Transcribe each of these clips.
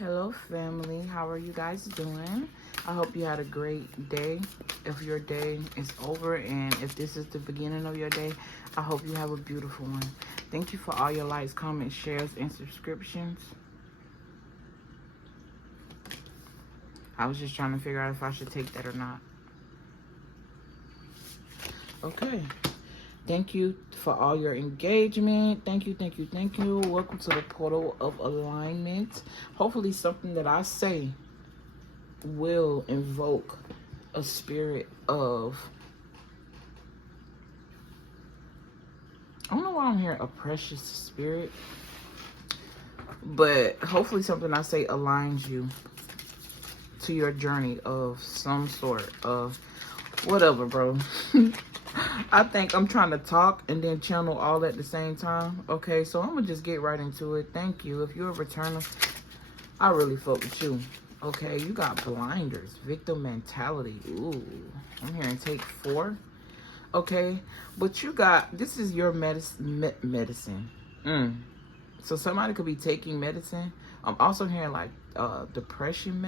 Hello, family. How are you guys doing? I hope you had a great day. If your day is over and if this is the beginning of your day, I hope you have a beautiful one. Thank you for all your likes, comments, shares, and subscriptions. I was just trying to figure out if I should take that or not. Okay. Thank you for all your engagement. Thank you, thank you, thank you. Welcome to the portal of alignment. Hopefully something that I say will invoke a spirit of, I don't know why I'm hearing a precious spirit, but hopefully something I say aligns you to your journey of some sort of whatever, bro. I think I'm trying to talk and then channel all at the same time. Okay, so I'm gonna just get right into it. Thank you. If you're a returner, I really fuck with you. Okay, you got blinders, victim mentality. Ooh, I'm hearing take 4. Okay, but you got, this is your medicine. So somebody could be taking medicine. I'm also hearing like depression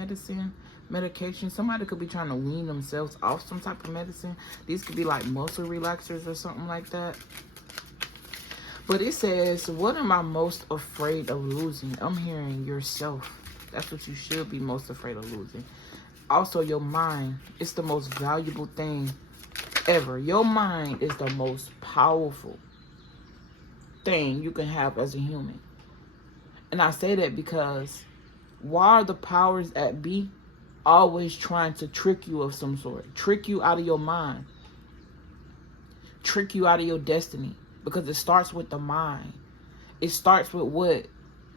medication. Somebody could be trying to wean themselves off some type of medicine. These could be like muscle relaxers or something like that. But it says, what am I most afraid of losing? I'm hearing yourself. That's what you should be most afraid of losing. Also, your mind. It's the most valuable thing ever. Your mind is the most powerful thing you can have as a human. And I say that because why are the powers that be always trying to trick you of some sort? Trick you out of your mind. Trick you out of your destiny. Because it starts with the mind. It starts with what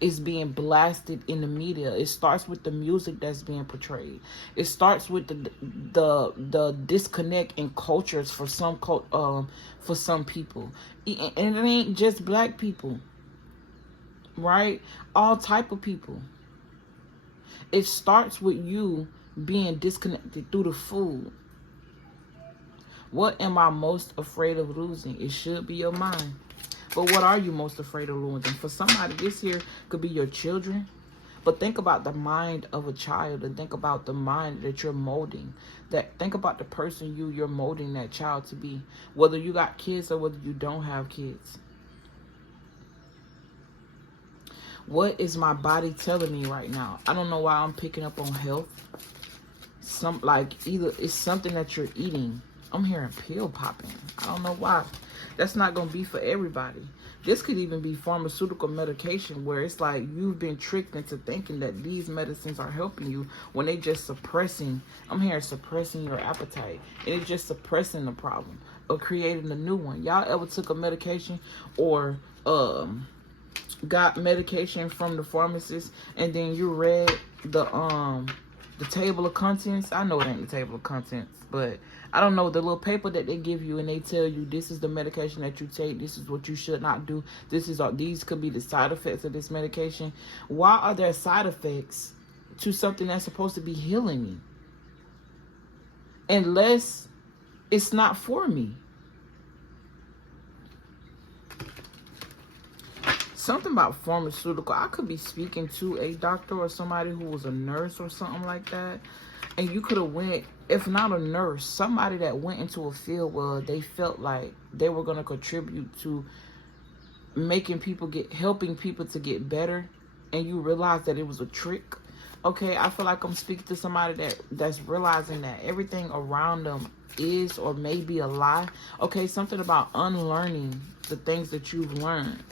is being blasted in the media. It starts with the music that's being portrayed. It starts with the disconnect in cultures for some people. And it ain't just black people. Right? All type of people. It starts with you being disconnected through the food. What am I most afraid of losing? It should be your mind. But what are you most afraid of losing? For somebody, this here could be your children. But think about the mind of a child and think about the mind that you're molding. Think about the person you're molding that child to be. Whether you got kids or whether you don't have kids. What is my body telling me right now? I don't know why I'm picking up on health. Either it's something that you're eating. I'm hearing pill popping. I don't know why. That's not going to be for everybody. This could even be pharmaceutical medication where it's like you've been tricked into thinking that these medicines are helping you when they just suppressing. I'm hearing suppressing your appetite. And it's just suppressing the problem or creating a new one. Y'all ever took a medication or got medication from the pharmacist and then you read the table of contents? I know it ain't the table of contents, but I don't know, the little paper that they give you and they tell you this is the medication that you take, this is what you should not do, these could be the side effects of this medication. Why are there side effects to something that's supposed to be healing me? Unless it's not for me. Something about pharmaceutical. I could be speaking to a doctor or somebody who was a nurse or something like that. And you could have went, if not a nurse, somebody that went into a field where they felt like they were going to contribute to helping people to get better. And you realize that it was a trick. Okay, I feel like I'm speaking to somebody that's realizing that everything around them is or may be a lie. Okay, something about unlearning the things that you've learned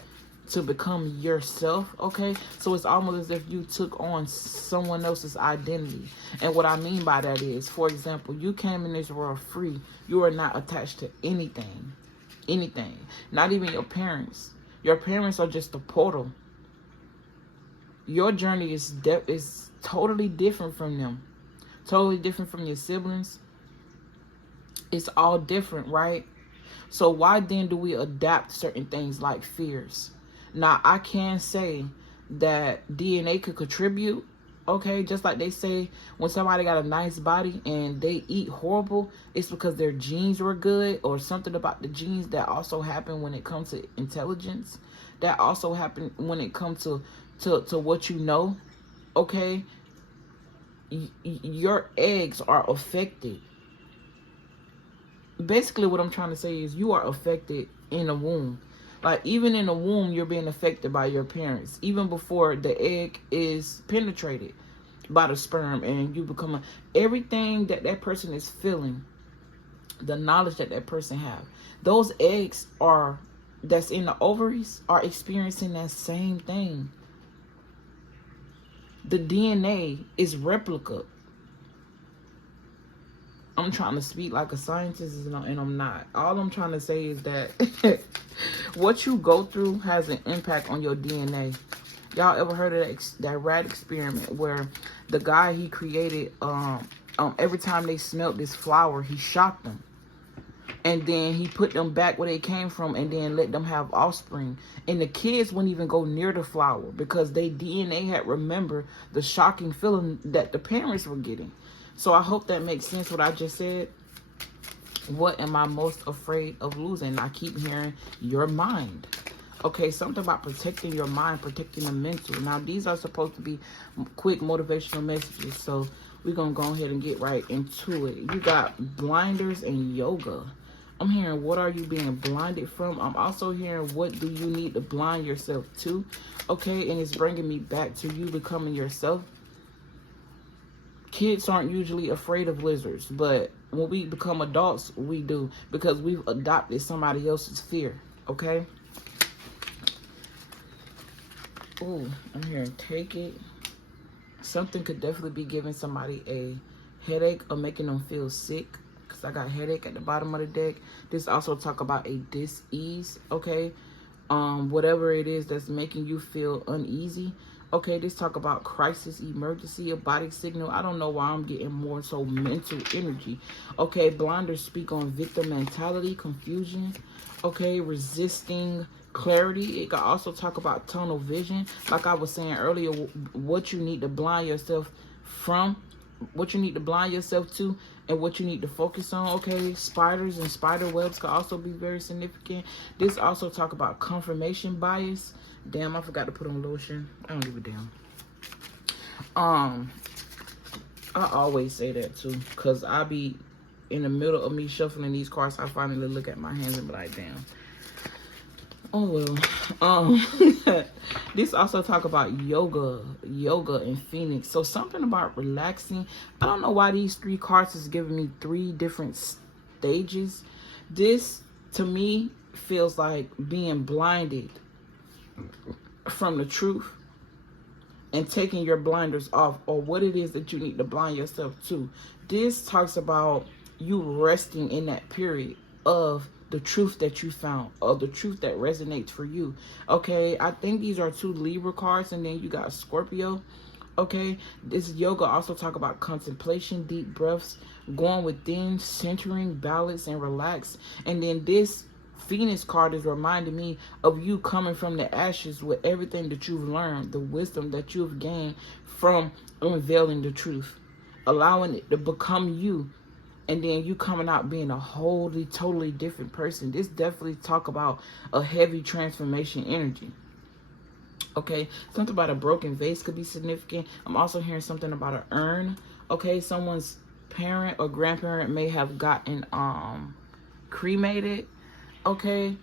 to become yourself. Okay, so it's almost as if you took on someone else's identity. And what I mean by that is, for example, you came in this world free. You are not attached to anything, not even your parents. Your parents are just a portal. Your journey is totally different from them, totally different from your siblings. It's all different, right? So why then do we adapt certain things like fears? Now, I can say that DNA could contribute, okay? Just like they say when somebody got a nice body and they eat horrible, it's because their genes were good, or something about the genes that also happen when it comes to intelligence. That also happen when it comes to what you know. okay, your eggs are affected. Basically what I'm trying to say is you are affected in the womb. Like, even in the womb, you're being affected by your parents, even before the egg is penetrated by the sperm, and you become everything that that person is feeling, the knowledge that that person have, those eggs are that's in the ovaries are experiencing that same thing. The DNA is replica. I'm trying to speak like a scientist, and I'm not. All I'm trying to say is that what you go through has an impact on your DNA. Y'all ever heard of that rat experiment where the guy, he created, every time they smelled this flower, he shocked them. And then he put them back where they came from, and then let them have offspring. And the kids wouldn't even go near the flower because their DNA had remembered the shocking feeling that the parents were getting. So I hope that makes sense what I just said. What am I most afraid of losing? I keep hearing your mind. Okay, something about protecting your mind, protecting the mental. Now, these are supposed to be quick motivational messages. So we're going to go ahead and get right into it. You got blinders and yoga. I'm hearing, what are you being blinded from? I'm also hearing, what do you need to blind yourself to? Okay, and it's bringing me back to you becoming yourself. Kids aren't usually afraid of lizards, but when we become adults, we do, because we've adopted somebody else's fear, okay? Ooh, I'm hearing take it. Something could definitely be giving somebody a headache or making them feel sick, because I got headache at the bottom of the deck. This also talk about a dis-ease, okay? Whatever it is that's making you feel uneasy. Okay, this talk about crisis, emergency, a body signal. I don't know why I'm getting more so mental energy. Okay, blinders speak on victim mentality, confusion. Okay, resisting clarity. It can also talk about tunnel vision. Like I was saying earlier, what you need to blind yourself from, what you need to blind yourself to, and what you need to focus on. Okay, spiders and spider webs can also be very significant. This also talk about confirmation bias. Damn, I forgot to put on lotion. I don't give a damn. I always say that too, because I be in the middle of me shuffling these cards. I finally look at my hands and be like, damn. Oh well. This also talk about yoga and Phoenix. So something about relaxing. I don't know why these three cards is giving me three different stages. This to me feels like being blinded from the truth and taking your blinders off, or what it is that you need to blind yourself to. This talks about you resting in that period of the truth that you found, or the truth that resonates for you. Okay, I think these are two Libra cards, and then you got Scorpio. Okay, this yoga also talk about contemplation, deep breaths, going within, centering, balance, and relax. And then this Phoenix card is reminding me of you coming from the ashes with everything that you've learned, the wisdom that you've gained from unveiling the truth, allowing it to become you, and then you coming out being a wholly, totally different person. This definitely talk about a heavy transformation energy. Okay, something about a broken vase could be significant. I'm also hearing something about an urn. Okay, someone's parent or grandparent may have gotten cremated. Okay,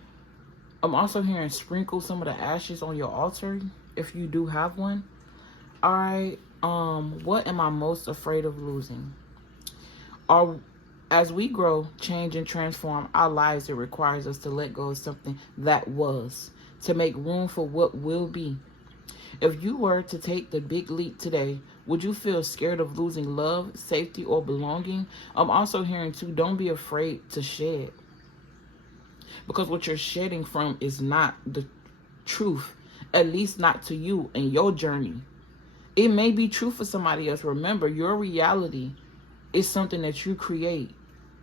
I'm also hearing sprinkle some of the ashes on your altar if you do have one. All right, what am I most afraid of losing? As we grow, change, and transform our lives, it requires us to let go of something that was, to make room for what will be. If you were to take the big leap today, would you feel scared of losing love, safety, or belonging? I'm also hearing too, don't be afraid to shed. Because what you're shedding from is not the truth, at least not to you and your journey. It may be true for somebody else. Remember, your reality is something that you create.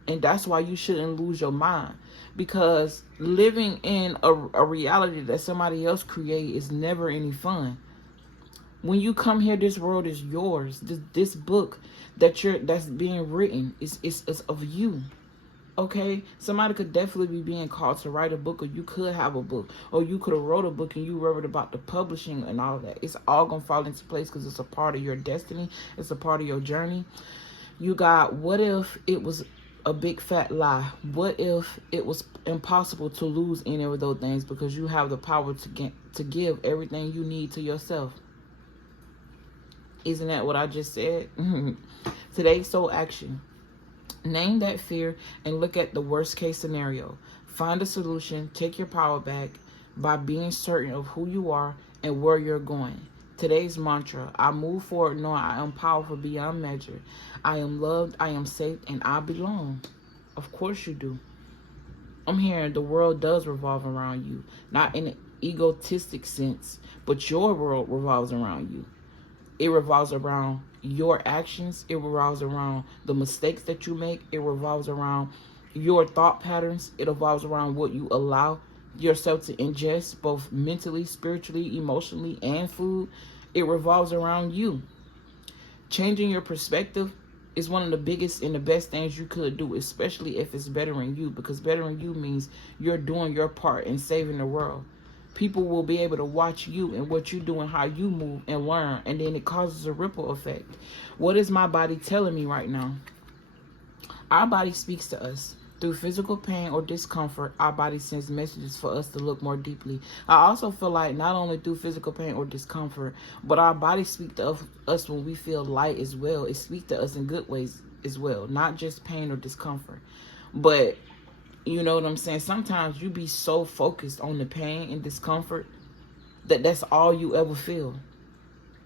And that's why you shouldn't lose your mind. Because living in a reality that somebody else create is never any fun. When you come here, this world is yours. This book that's being written is of you. Okay, somebody could definitely be being called to write a book, or you could have a book, or you could have wrote a book and you worried about the publishing and all that. It's all gonna fall into place because it's a part of your destiny. It's a part of your journey. You got, what if it was a big fat lie? What if it was impossible to lose any of those things because you have the power to give everything you need to yourself? Isn't that what I just said? Today's soul action. Name that fear and look at the worst case scenario. Find a solution. Take your power back by being certain of who you are and where you're going. Today's mantra: I move forward knowing I am powerful beyond measure. I am loved, I am safe, and I belong. Of course you do. I'm hearing the world does revolve around you. Not in an egotistic sense, but your world revolves around you. It revolves around your actions. It revolves around the mistakes that you make. It revolves around your thought patterns. It revolves around what you allow yourself to ingest, both mentally, spiritually, emotionally, and food. It revolves around you. Changing your perspective is one of the biggest and the best things you could do, especially if it's bettering you, because bettering you means you're doing your part in saving the world. People will be able to watch you and what you do and how you move and learn, and then it causes a ripple effect. What is my body telling me right now? Our body speaks to us. Through physical pain or discomfort, our body sends messages for us to look more deeply. I also feel like not only through physical pain or discomfort, but our body speaks to us when we feel light as well. It speaks to us in good ways as well, not just pain or discomfort. But you know what I'm saying? Sometimes you be so focused on the pain and discomfort that that's all you ever feel.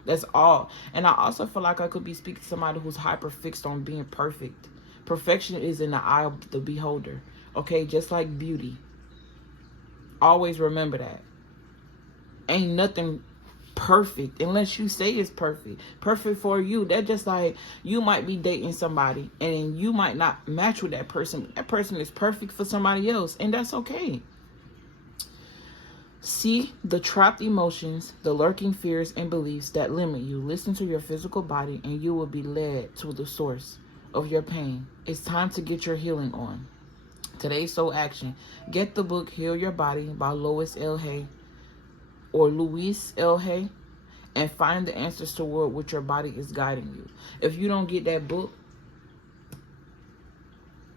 That's all. And I also feel like I could be speaking to somebody who's hyper fixed on being perfect. Perfection is in the eye of the beholder. Okay, just like beauty. Always remember that. Ain't nothing perfect unless you say it's perfect. Perfect for you. That's just like you might be dating somebody and you might not match with that person. That person is perfect for somebody else, and that's okay. See the trapped emotions, the lurking fears and beliefs that limit you. Listen to your physical body and you will be led to the source of your pain. It's time to get your healing on. Today's soul action. Get the book Heal Your Body by Louise L. Hay or Louise L. Hay and find the answers to what your body is guiding you. If you don't get that book,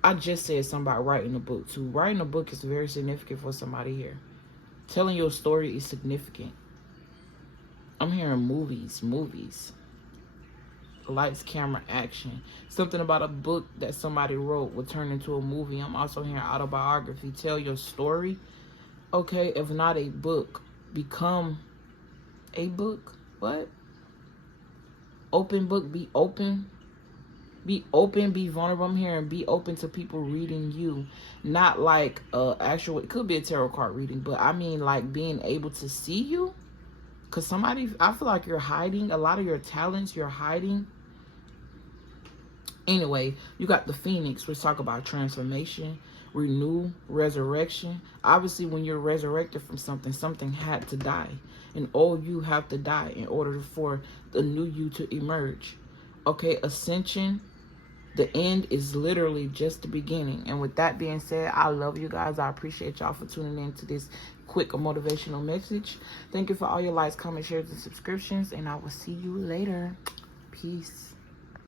I just said something about writing a book too. Writing a book is very significant for somebody here. Telling your story is significant. I'm hearing movies. Lights, camera, action. Something about a book that somebody wrote will turn into a movie. I'm also hearing autobiography. Tell your story. Okay, if not a book, become a book. What? Open book, be open. Be open, be vulnerable. I'm hearing be open to people reading you. Not like actual, it could be a tarot card reading, but I mean like being able to see you. Because somebody, I feel like you're hiding a lot of your talents. You're hiding. Anyway, you got the Phoenix, which talk about transformation, renew, resurrection. Obviously, when you're resurrected from something, something had to die. And old you have to die in order for the new you to emerge. Okay, ascension. The end is literally just the beginning. And with that being said, I love you guys. I appreciate y'all for tuning in to this quick motivational message. Thank you for all your likes, comments, shares, and subscriptions. And I will see you later. Peace.